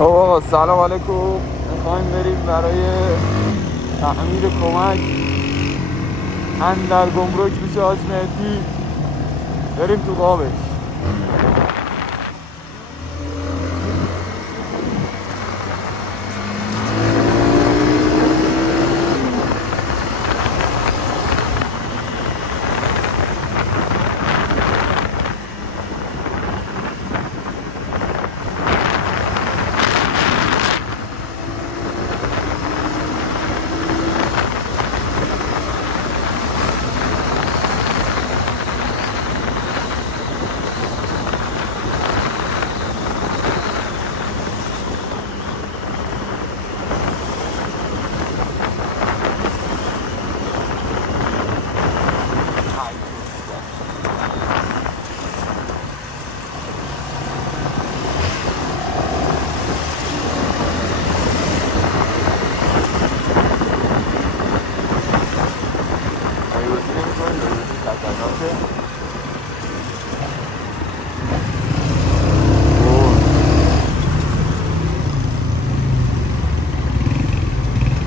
آقا سلام علیکم. میخوایم بریم برای تعمیر کمک اندر گمرک میشه حاج مهدی. بریم تو قابش.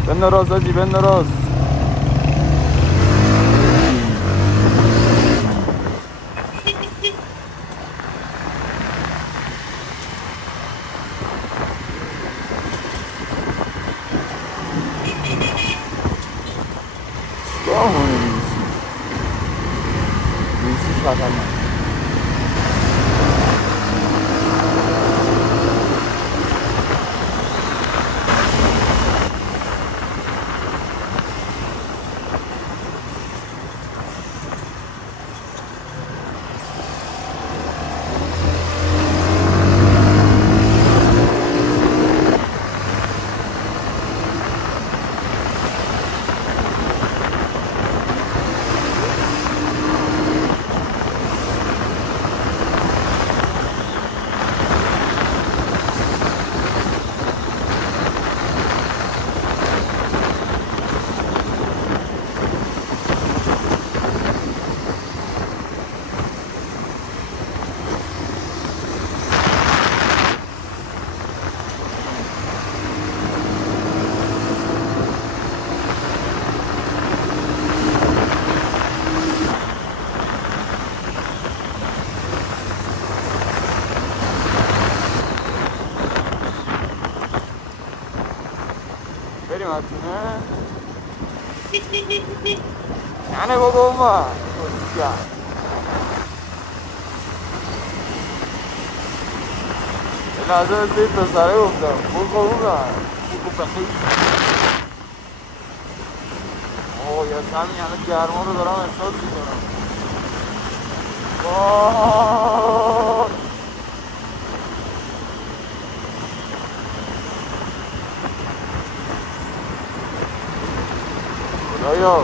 بندراز آجی بندراز. چیکار کنی ریسیش خطرناک. بریم اتونه. یعنی بگو ما یه لحظه بسید پسره گفتم بگو بخیر. اوه یه همین همه گرما رو دارم احساس میکنم. وای خدایا.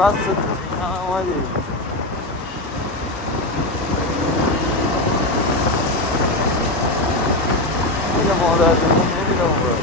بس این همه اومدی. میگه مادر جمعون نمیدم باید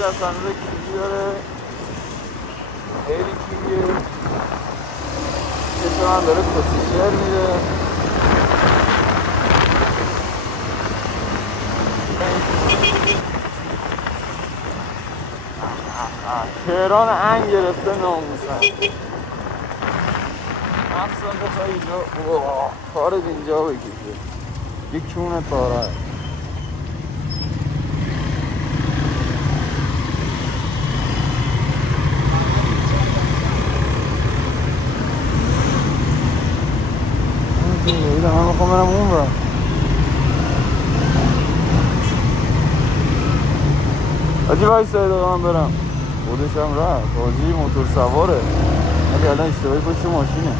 دستانده کلیدی داره. خیلی کلیه. کسی من داره کسیشر میده. تهران انگ گرفته ناموسن. مخصوصا بخواه اینجا کارت اینجا بکشه یک کونه تاره. ایده من میخوام برم اون را حاجی وایسا ایده من برم خودش هم رفت حاجی موتور سواره ولی الان اشتباهی پشت ماشینه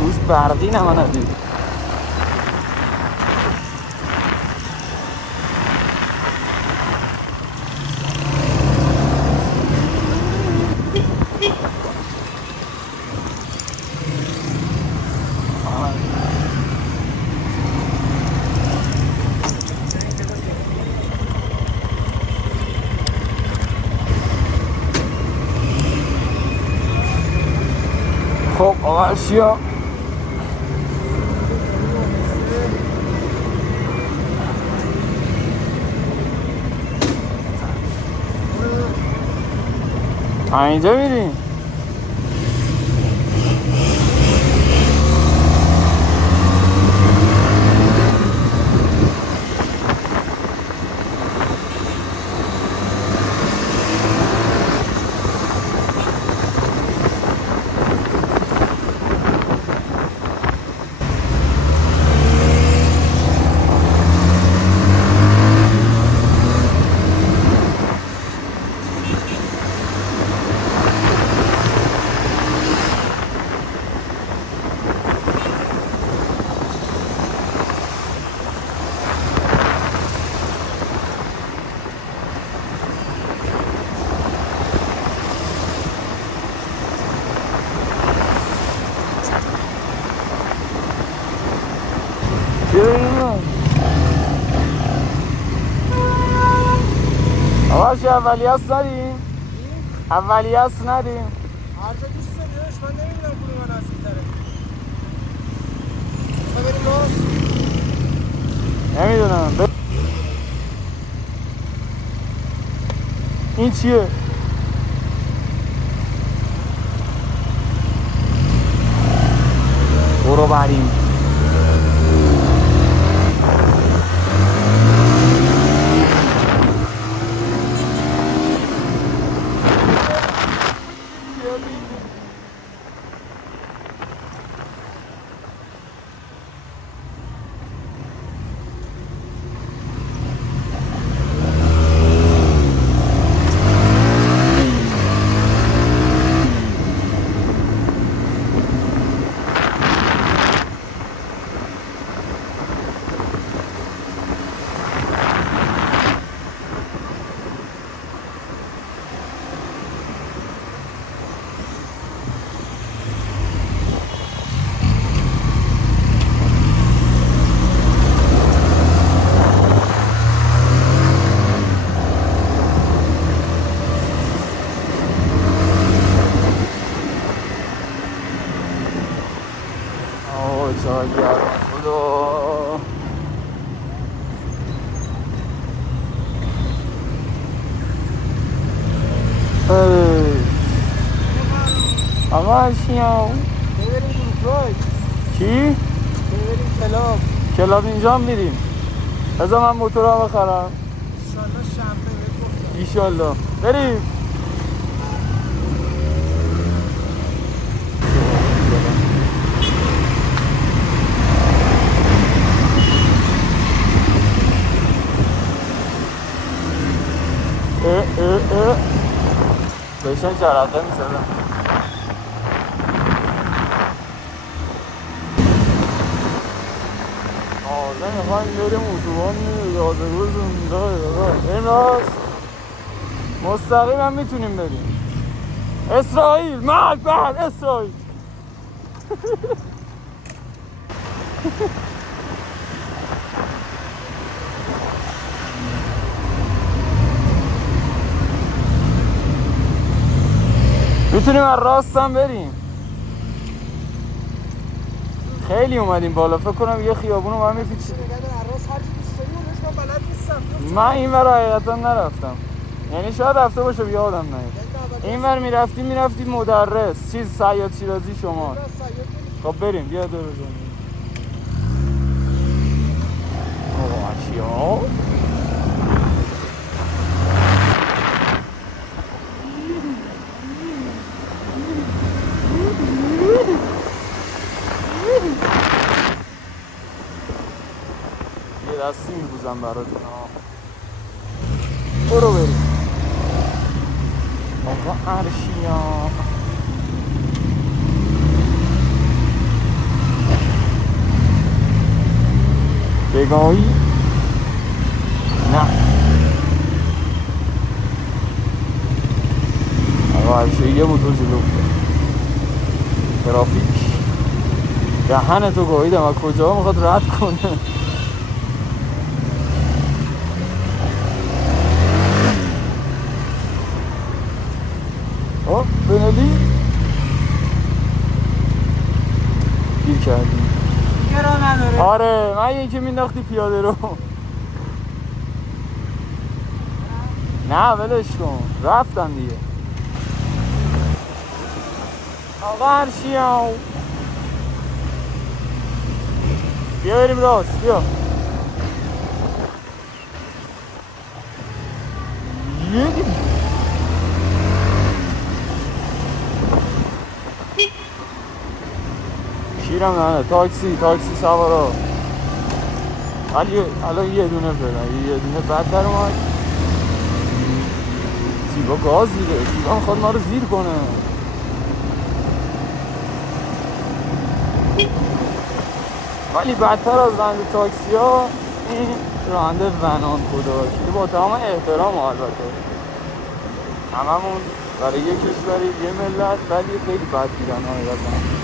دوست برقی نماندیم خب آقا چیا اینجا میریم آقا چه اولی هست ندیم؟ اولی هست ندیم؟ هر جا دوست داریش من نمیدونم کدوم من اصلی تره ما بریم راست نمیدونم این چیه؟ برو بریم چای گرم خدا آقا چیام بریم گروه چی؟ بریم کلاب کلاب اینجا میریم بذار من موتورم بخرم انشالله شنبه بهت گفتم ایشالله بریم بهشن جرقه میزدم نمیخوایم بریم اتوبان یادگوز بریم راست مستقیم هم میتونیم بریم اسرائیل مرگ بر اسرائیل میتونیم از راست هم بریم خیلی اومدیم بالا فکر کنم یه خیابونو من میپیچیم من این ور حقیقتا نرفتم یعنی شاید رفته باشم یادم نهید این ور میرفتیم مدرس چیز سیاد شیرازی شما خب بریم بیا دور بزنیم چیا؟ یه دستی میبوزم براتون ها. برو بریم آقا عرشیا. بگاهی؟ نه آقا عرشیا یه موتور جلو ترافیک دهن تو گاهیدم و کجا میخواد رد کنه. بنالی گیر کردی دیگه راه نداره. آره من یکی مینداختی پیاده رو. نه ولش کن رفتن دیگه. آقا هرشیام بیا بریم راست بیا. یکی شیرم نه تاکسی سوارا. ولی الان یه دونه فعلا یه دونه بدتر اومد. زیبا گاز میده. زیبا میخواد ما رو زیر کنه. ولی بدتر از راننده تاکسی ها این راننده ونان خدا با تمام احترام البته هممون برای یه کشوری یه ملت ولی خیلی بد گیرن حقیقتا.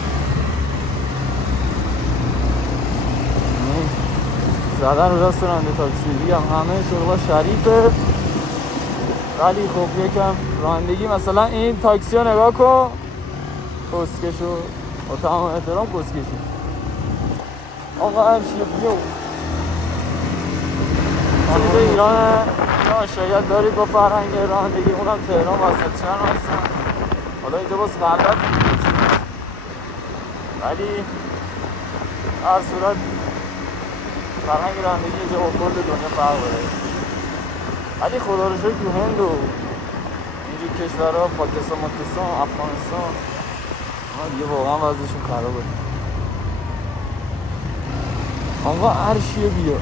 زدن رو دست راننده تاکسی میگم همه شغل شریفه ولی خب یکم رانندگی مثلا این تاکسی ها نگاه کن کسکشو با تمام احترام کسکشو. آقا هرشیه بیو چیز ایران شاید دارید با فرهنگ رانندگی اونم تهران وسط چند هستن. حالا اینجا باز غلط ولی هر صورت فرهنگ رانندگی اینجا با کل دنیا فرق داره. ولی خدا رو شکر تو هند و اینجور کشورها پاکستان افغانستان دیگه واقعا وضعشون خرابه. آقا عرشیه بیا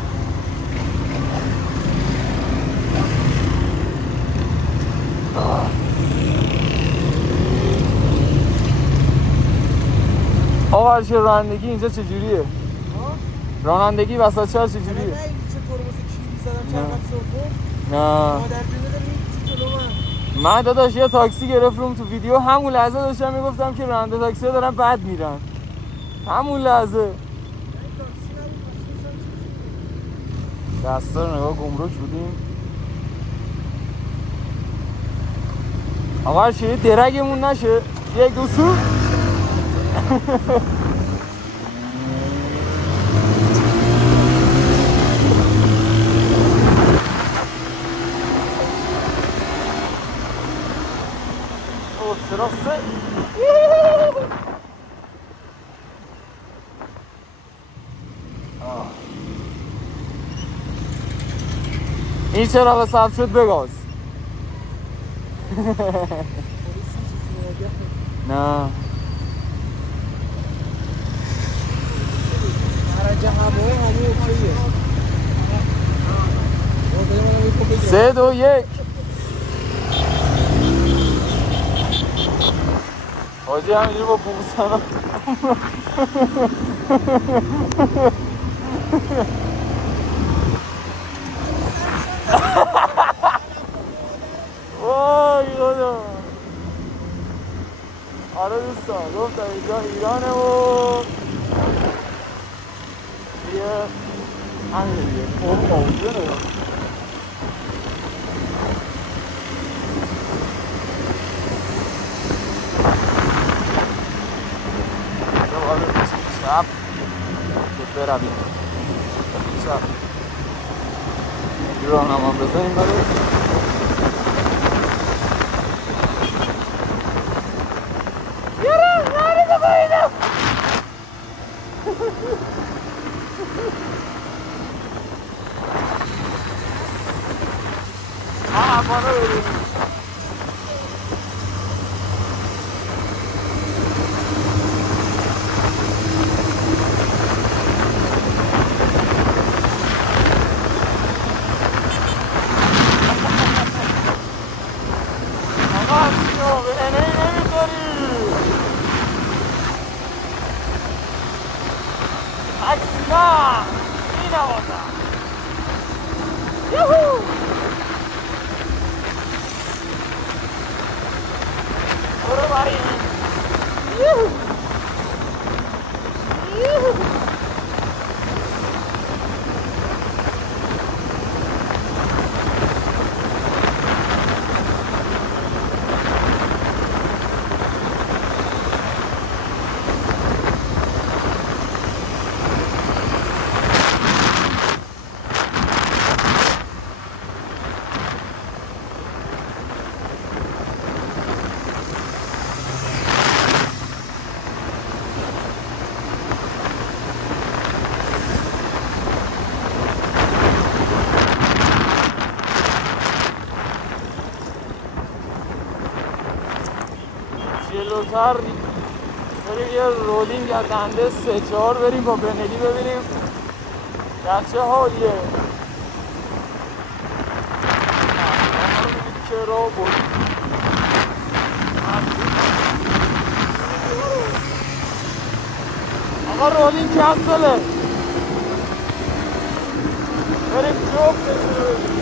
آقا عرشیه رانندگی اینجا چجوریه؟ رانندگی وسط شهر چجوریه؟ نه چه ترمز کیری زدم چقدر صفر. نه مادر جونه داره میپیچه جلو من داداش یه تاکسی گرفتم تو ویدیو همون لحظه داشتم میگفتم که راننده تاکسی ها دارن بد میرن همون لحظه. دستا رو نگاه گمرک بودیم. آقا چیه درگمون نشه یک دو سو. این چراغ سبز شد بگاز. نه درجه هوای همه اوکیه. 3 2 1 حاجی همینجوری با بوسانا وای خدا. آره دوستان گفتم اینجا ایرانه و یه همین دیگه خوب آوزنه. چپ که برویم چپ این راه نمان بزنیم برای یارم ناری تو باید صبحانه بریم. آقا همچینو به انهی نمیخوری. تاکسی نه می نوازم. یوهو برو بریم. یوهو یوهو جلوتر بریم یه رولینگ از دنده 3-4 بریم با بنلی ببینیم در چه حالیه. چرا بود آقا رولینگ کنسله. بریم جفتش رو ببینیم.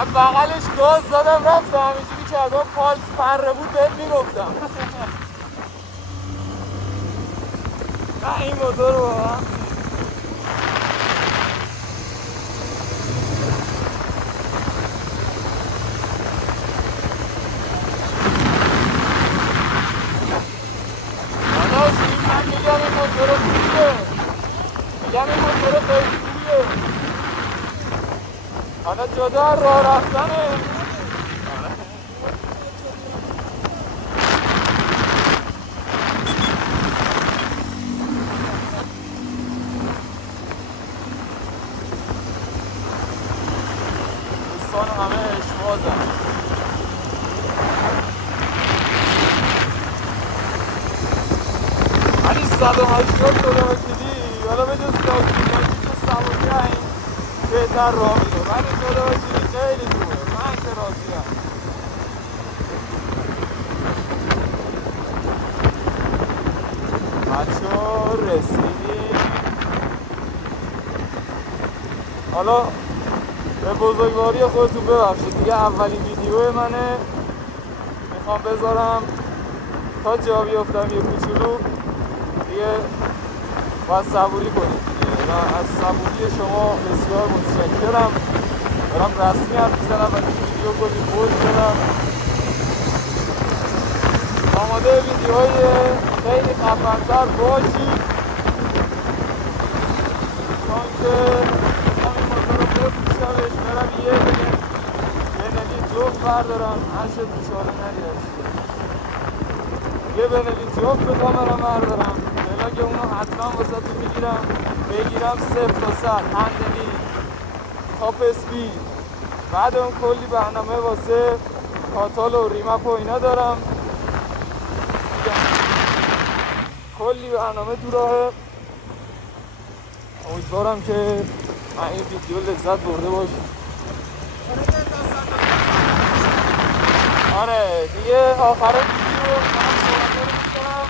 از بغلش گاز زدم رفتم همینجوری که اگه پالس پره بود بهت میگفتم. نه این موتور رو بابا داداش من میگم این موتور خوبیه. میگم این موتور خیلی خوبیه. حالا جدا راه رفتنه. دوستان همه اشوازن. ولی 180 کیلومتری حالا به جز سواری این بهتر راه میره. ولی کیلومتری خیلی دوره. من که راضیم. بچه‌ها رسیدیم. حالا به بزرگواری خودتون ببخشید دیگه اولین ویدیو منه. میخوام بذارم تا جا بیفتم یه کوچولو دیگه باید صبوری کنید دیگه. و از صبوری شما بسیار متشکرم. دارم رسمی حرف میزنم و ویدیو کلی پوست کنم. آماده ویدیوهای خیلی خفن‌تر باشید چون که میخوام این موتور رو بپوشمش برم یه بنلی جفت بردارم. هر شد بیچاره نگرفت یه بنلی جفت بخوام برم بردارم. بلاگ اونو حتما واسه تو میگیرم. بگیرم 0 تا 100 هندلی تاپ اسپید. بعد اون کلی برنامه واسه کاتال و ریمپ و اینا دارم. کلی برنامه تو راهه. امیدوارم که من این ویدیو لذت برده باشید. آره دیگه آخر ویدیو من صحبت رو میکنم.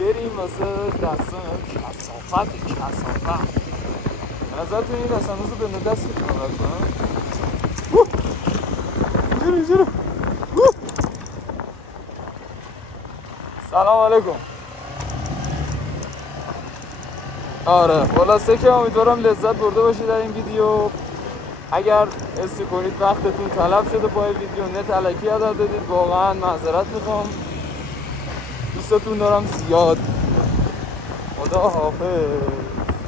بریم واسه دستان کسافت به نظرتون این دستان روزو به دست میتونم رد کنم؟ جلو سلام علیکم. آره خلاصه که امیدوارم لذت برده باشید در این ویدیو. اگر حس کنید وقتتون تلف شده با این ویدیو، نت الکی عدد دادید، واقعا معذرت میخوام. دوستتون دارم زیاد. خدا حافظ.